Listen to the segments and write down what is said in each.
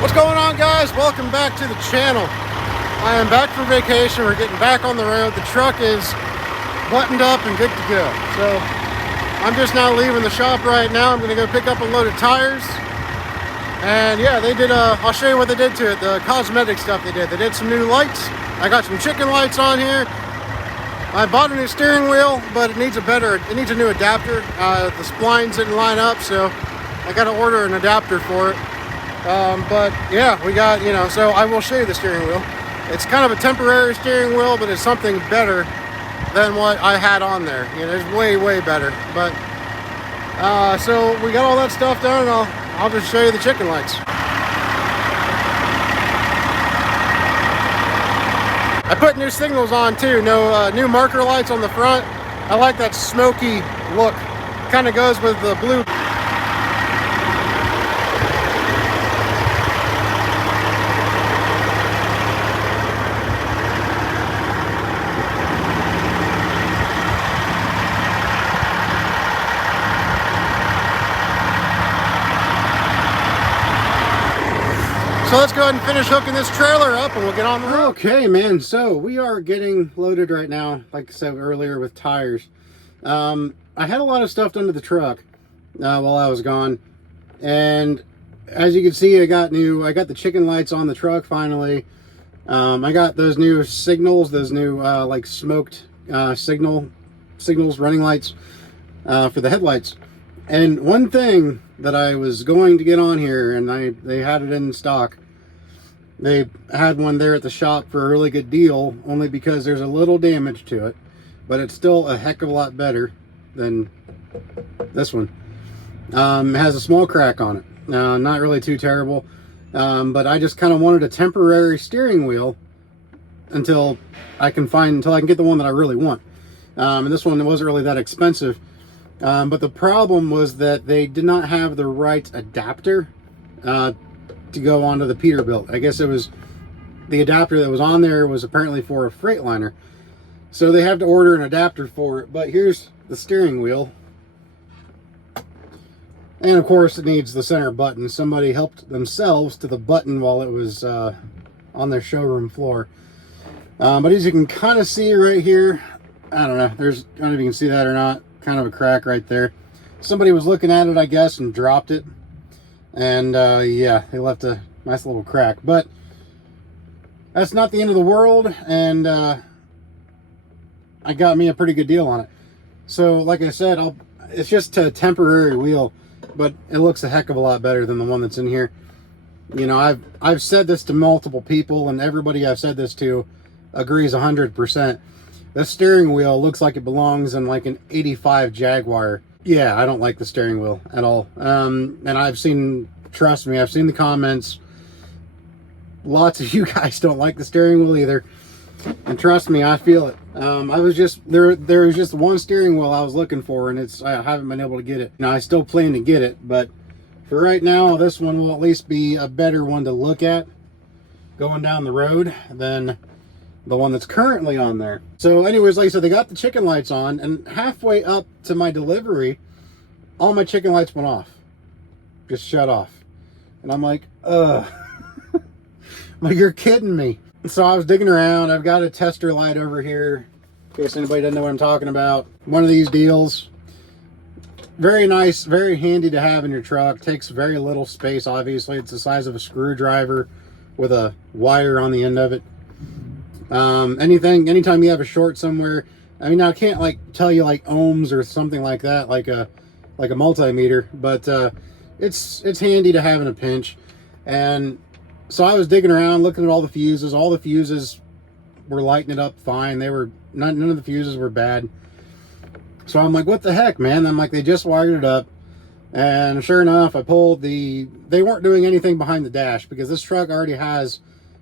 What's going on, guys? Welcome back to the channel. I am back from vacation. We're getting back on the road. The truck is buttoned up and good to go. So I'm just now leaving the shop right now. I'm going to go pick up a load of tires. And yeah, they did, I'll show you what they did to it. The cosmetic stuff they did. They did some new lights. I got some chicken lights on here. I bought a new steering wheel, but it needs a new adapter. The splines didn't line up, so I got to order an adapter for it. But yeah, we got, so I will show you the steering wheel. It's kind of a temporary steering wheel, but it's something better than what I had on there. It's way, way better. But, so we got all that stuff done, and I'll just show you the chicken lights. I put new signals on too, new marker lights on the front. I like that smoky look. Kind of goes with the blue. So let's go ahead and finish hooking this trailer up and we'll get on the road. Okay, man, so we are getting loaded right now, like I said earlier, with tires. I had a lot of stuff done to the truck while I was gone. And as you can see, I got the chicken lights on the truck finally. I got those new signals, those new like smoked signals, running lights for the headlights. And one thing that I was going to get on here, and they had it in stock. They had one there at the shop for a really good deal, only because there's a little damage to it, but it's still a heck of a lot better than this one. It has a small crack on it. Not really too terrible, but I just kind of wanted a temporary steering wheel until I can get the one that I really want. And this one wasn't really that expensive. But the problem was that they did not have the right adapter to go onto the Peterbilt. I guess it was the adapter that was on there was apparently for a Freightliner. So they have to order an adapter for it. But here's the steering wheel. And of course it needs the center button. Somebody helped themselves to the button while it was on their showroom floor. But as you can kind of see right here, I don't know, I don't know if you can see that or not. Kind of a crack right there. Somebody was looking at it, I guess, and dropped it. And yeah, they left a nice little crack. But that's not the end of the world. And I got me a pretty good deal on it. So like I said, it's just a temporary wheel, but it looks a heck of a lot better than the one that's in here. I've said this to multiple people, and everybody I've said this to agrees 100%. The steering wheel looks like it belongs in like an 85 Jaguar. Yeah, I don't like the steering wheel at all. And trust me, I've seen the comments. Lots of you guys don't like the steering wheel either. And trust me, I feel it. There was just one steering wheel I was looking for, and I haven't been able to get it. Now, I still plan to get it, but for right now, this one will at least be a better one to look at going down the road than the one that's currently on there. So anyways, like I said, they got the chicken lights on, and halfway up to my delivery, all my chicken lights went off. Just shut off. And I'm like, ugh. I'm like, you're kidding me. So I was digging around. I've got a tester light over here, in case anybody doesn't know what I'm talking about. One of these deals. Very nice, very handy to have in your truck. Takes very little space, obviously. It's the size of a screwdriver with a wire on the end of it. Anytime you have a short somewhere, I mean, I can't like tell you like ohms or something like that, like a multimeter, but it's handy to have in a pinch. And so I was digging around, looking at all the fuses. All the fuses were lighting it up fine. None of the fuses were bad. So I'm like, what the heck, man? I'm like, they just wired it up. And sure enough, they weren't doing anything behind the dash, because this truck already has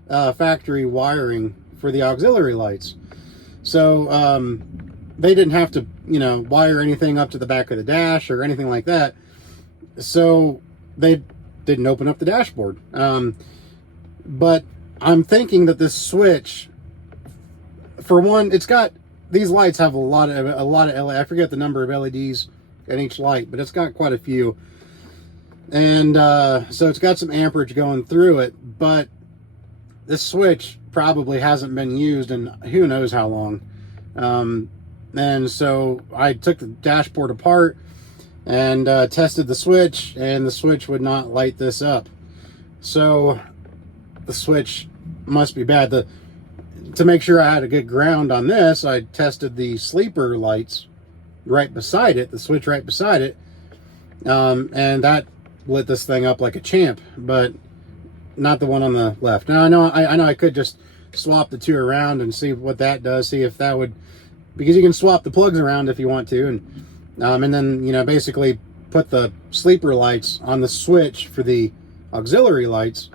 factory wiring for the auxiliary lights. So they didn't have to wire anything up to the back of the dash or anything like that. So they didn't open up the dashboard. But I'm thinking that this switch, for one, these lights have a lot of LED. I forget the number of LEDs in each light, but it's got quite a few. And so it's got some amperage going through it, but this switch probably hasn't been used in who knows how long. And so I took the dashboard apart and tested the switch, and the switch would not light this up. So the switch must be bad. To make sure I had a good ground on this, I tested the sleeper lights right beside it, the switch right beside it, and that lit this thing up like a champ, but not the one on the left. Now I know I could just swap the two around and see what that does, see if that would, because you can swap the plugs around if you want to, and then, you know, basically put the sleeper lights on the switch for the auxiliary lights,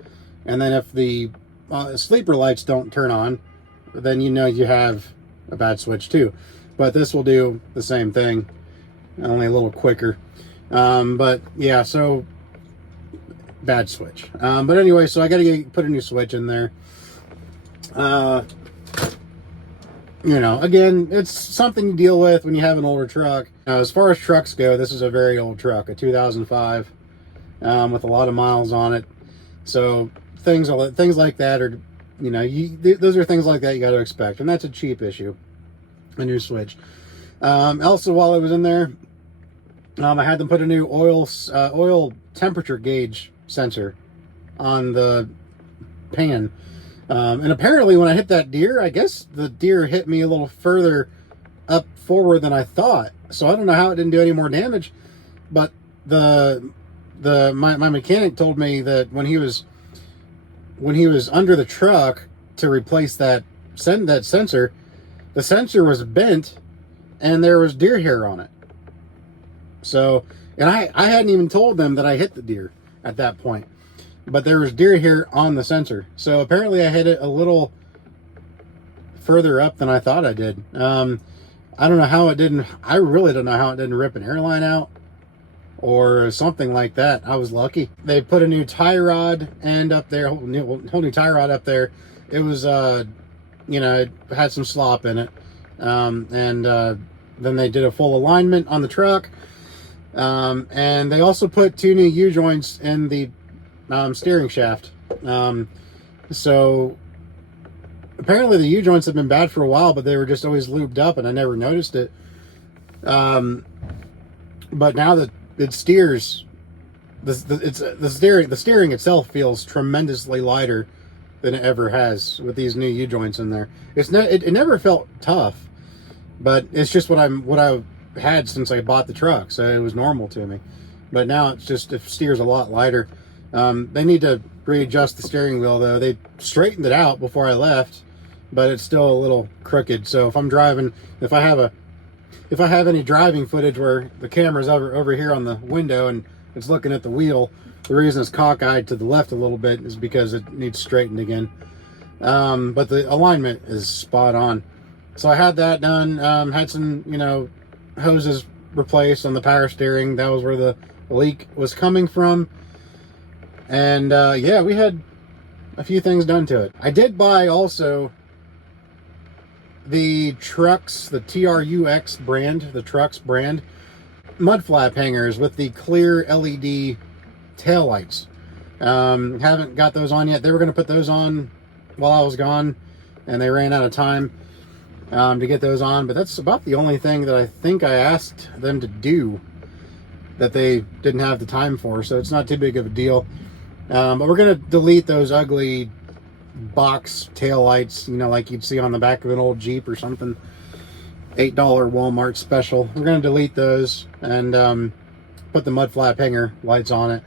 and then if the sleeper lights don't turn on, then you know you have a bad switch too. But this will do the same thing, only a little quicker. But yeah, so bad switch. But anyway, so I got to put a new switch in there. You know, again, it's something you deal with when you have an older truck. Now, as far as trucks go, this is a very old truck, a 2005, with a lot of miles on it. So things like that are, you know, those are things like that you got to expect, and that's a cheap issue, a new switch. Also, while I was in there, I had them put a new oil temperature gauge sensor on the pan. And apparently when I hit that deer, I guess the deer hit me a little further up forward than I thought. So I don't know how it didn't do any more damage, but my mechanic told me that when he was under the truck to replace that sensor, the sensor was bent and there was deer hair on it. So, and I hadn't even told them that I hit the deer at that point, but there was deer hair on the sensor. So apparently I hit it a little further up than I thought I did. I don't know how it didn't, I really don't know how it didn't rip an airline out or something like that. I was lucky. They put a new tie rod end up there, whole new tie rod up there. It was, you know, it had some slop in it. Then they did a full alignment on the truck. And they also put 2 new U-joints in the steering shaft. So apparently the U-joints have been bad for a while, but they were just always lubed up and I never noticed it. But now that it steers, the steering itself feels tremendously lighter than it ever has with these new U-joints in there. It never felt tough, but it's just what I've had since I bought the truck, so it was normal to me. But now it steers a lot lighter. They need to readjust the steering wheel though. They straightened it out before I left, but it's still a little crooked. So if I'm driving, if I have any driving footage where the camera's over here on the window and it's looking at the wheel, the reason it's cockeyed to the left a little bit is because it needs straightened again. But the alignment is spot on. So I had that done. Had some, you know, hoses replaced on the power steering. That was where the leak was coming from. And yeah, we had a few things done to it. I did buy also the Trucks, the TRUX brand, the Trucks brand, mud flap hangers with the clear LED tail lights. Haven't got those on yet. They were going to put those on while I was gone, and they ran out of time to get those on. But that's about the only thing that I think I asked them to do that they didn't have the time for, so it's not too big of a deal. But we're going to delete those ugly box tail lights, you know, like you'd see on the back of an old Jeep or something. $8 Walmart special. We're going to delete those and put the mud flap hanger lights on it.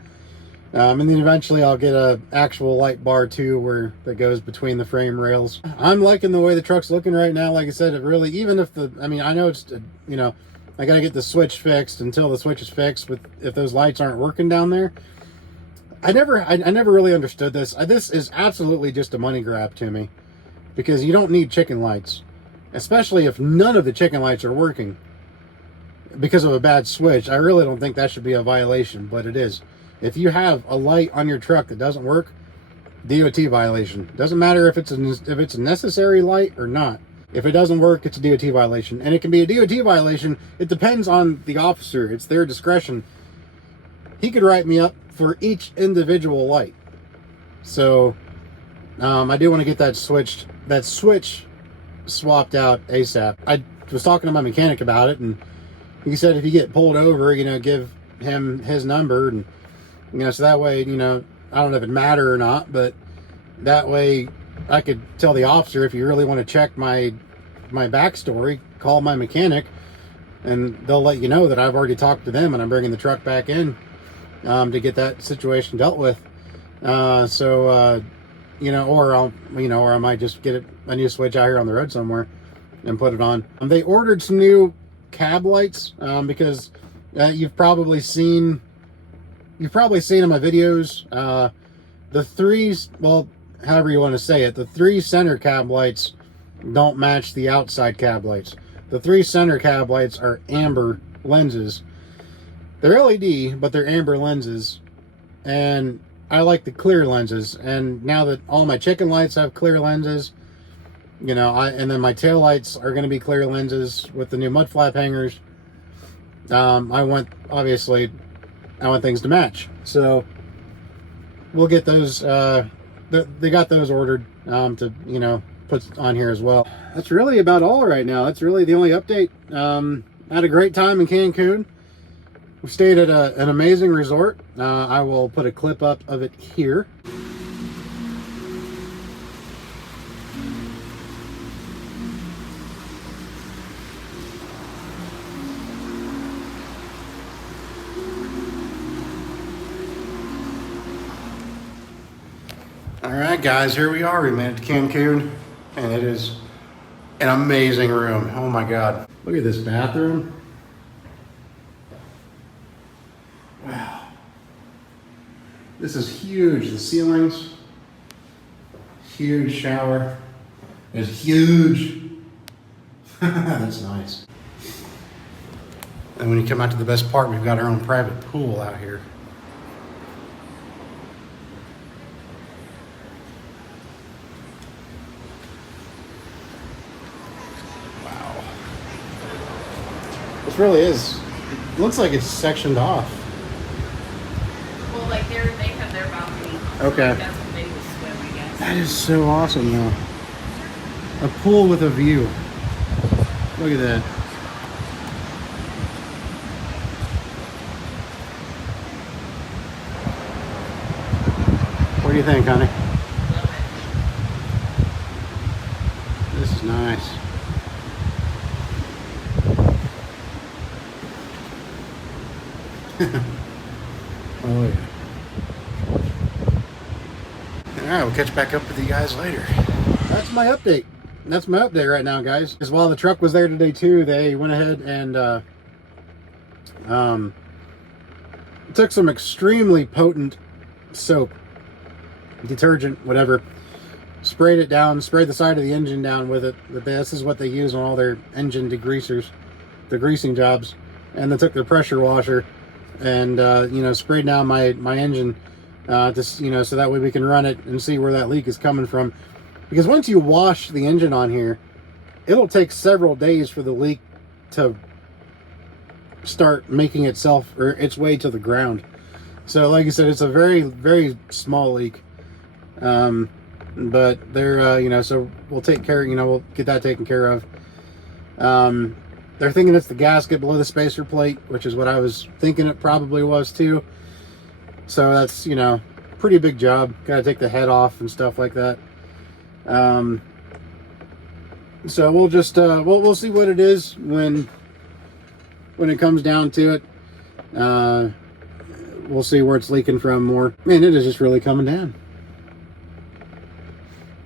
And then eventually I'll get a actual light bar too, where that goes between the frame rails. I'm liking the way the truck's looking right now. Like I said, it really, even if I know it's, you know, I got to get the switch fixed. Until the switch is fixed, if those lights aren't working down there, I never really understood this. This is absolutely just a money grab to me, because you don't need chicken lights, especially if none of the chicken lights are working because of a bad switch. I really don't think that should be a violation, but it is. If you have a light on your truck that doesn't work, DOT violation. Doesn't matter if it's a necessary light or not. If it doesn't work, it's a DOT violation. And it can be a DOT violation. It depends on the officer. It's their discretion. He could write me up for each individual light. So I do want to get that switch swapped out ASAP. I was talking to my mechanic about it, and he said if you get pulled over, give him his number, and so that way, I don't know if it'd matter or not, but that way I could tell the officer, if you really want to check my backstory, call my mechanic, and they'll let you know that I've already talked to them and I'm bringing the truck back in to get that situation dealt with. Or I might just get a new switch out here on the road somewhere and put it on. They ordered some new cab lights because you've probably seen in my videos the however you want to say it, the 3 center cab lights don't match the outside cab lights. The 3 center cab lights are amber lenses. They're LED, but they're amber lenses, and I like the clear lenses. And now that all my chicken lights have clear lenses, and then my tail lights are going to be clear lenses with the new mud flap hangers. I want things to match, so we'll get those. They got those ordered to put on here as well. That's really about all right now. That's really the only update. I had a great time in Cancun. We stayed at an amazing resort. I will put a clip up of it here. All right, guys, here we are. We made it to Cancun, and it is an amazing room. Oh my God. Look at this bathroom. Wow. This is huge. The ceilings, huge shower. It's huge. That's nice. And when you come out to the best part, we've got our own private pool out here. This really is. It looks like it's sectioned off. Well, like they have their balcony. Okay. That's what they would swim, I guess. That is so awesome, though. A pool with a view. Look at that. What do you think, honey? Love it. This is nice. Oh yeah. Alright, we'll catch back up with you guys later. That's my update. That's my update right now, guys. Because while the truck was there today too, they went ahead and took some extremely potent soap, detergent, whatever, sprayed it down, sprayed the side of the engine down with it. This is what they use on all their engine degreasers, the greasing jobs. And they took their pressure washer and sprayed down my engine so that way we can run it and see where that leak is coming from. Because once you wash the engine on here, it'll take several days for the leak to start making itself or its way to the ground. So like I said, it's a very, very small leak. But they're so we'll take care, we'll get that taken care of. They're thinking it's the gasket below the spacer plate, which is what I was thinking it probably was too. So that's, pretty big job. Got to take the head off and stuff like that. So we'll just, we'll see what it is when it comes down to it. We'll see where it's leaking from more. Man, it is just really coming down.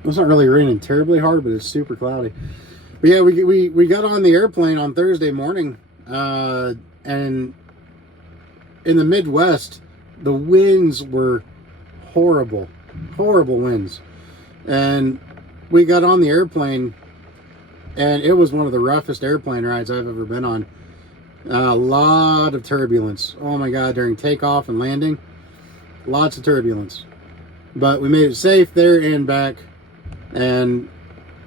It's not really raining terribly hard, but it's super cloudy. But yeah, we got on the airplane on Thursday morning, and in the Midwest, the winds were horrible winds. And we got on the airplane, and it was one of the roughest airplane rides I've ever been on. A lot of turbulence. Oh my God, during takeoff and landing, lots of turbulence. But we made it safe there and back, and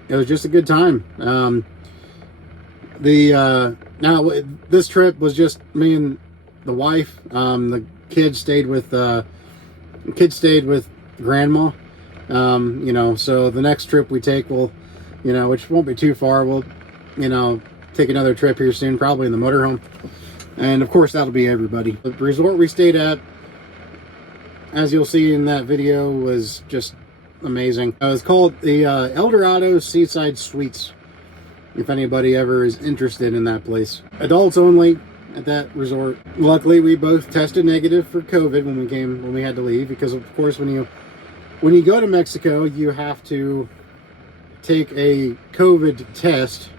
it was just a good time. Now this trip was just me and the wife. The kids stayed with grandma. You know, so the next trip we take will, you know, which won't be too far, we'll, you know, take another trip here soon, probably in the motorhome. And of course, that'll be everybody. The resort we stayed at, as you'll see in that video, was just amazing. It's called the El Dorado Seaside Suites, if anybody ever is interested in that place. Adults only at that resort. Luckily, we both tested negative for COVID when we had to leave, because of course when you go to Mexico, you have to take a COVID test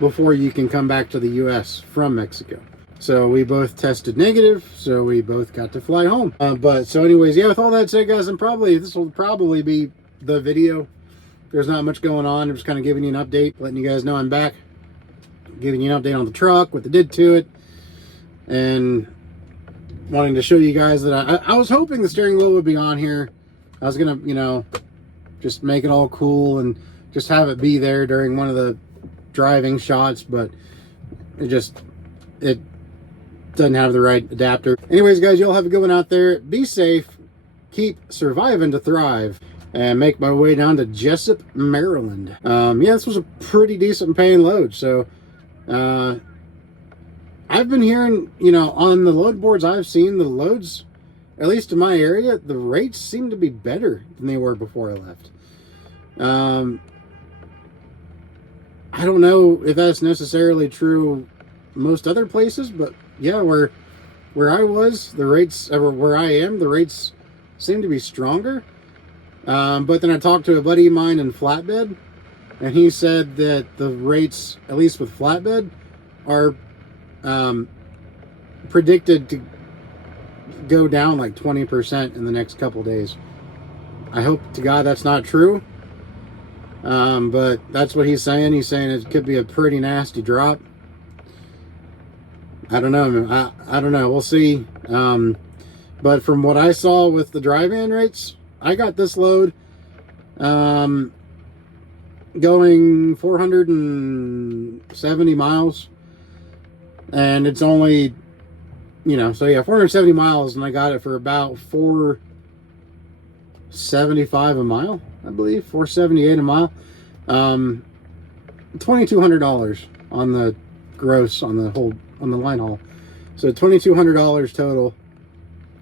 before you can come back to the US from Mexico. So we both tested negative, so we both got to fly home. But so anyways, yeah, with all that said, guys, this will probably be the video. There's not much going on. I'm just kind of giving you an update, letting you guys know I'm back, giving you an update on the truck, what they did to it, and wanting to show you guys that I was hoping the steering wheel would be on here. I was gonna, you know, just make it all cool and just have it be there during one of the driving shots, but it doesn't have the right adapter. Anyways, guys, y'all have a good one out there. Be safe, keep surviving to thrive, and make my way down to Jessup, Maryland. Yeah, this was a pretty decent paying load. So I've been hearing, you know, on the load boards I've seen, the loads, at least in my area, the rates seem to be better than they were before I left. I don't know if that's necessarily true most other places, but yeah, where I was, the rates, or where I am, the rates seem to be stronger. But then I talked to a buddy of mine in flatbed, and he said that the rates, at least with flatbed, are predicted to go down like 20% in the next couple days. I hope to God that's not true. But that's what he's saying. He's saying it could be a pretty nasty drop. I don't know. I don't know. We'll see. But from what I saw with the drive-in rates, I got this load going 470 miles. And it's only, you know, so yeah, 470 miles, and I got it for about $475 a mile, I believe, $478 a mile. $2,200 on the gross on the line haul. So $2,200 total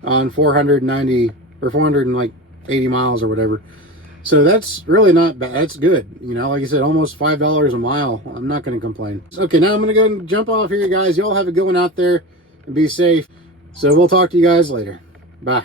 on 490 or 480 miles or whatever. So that's really not bad. That's good. You know, like I said, almost $5 a mile. I'm not going to complain. Okay, now I'm going to go and jump off here, guys. Y'all have a good one out there and be safe. So we'll talk to you guys later. Bye.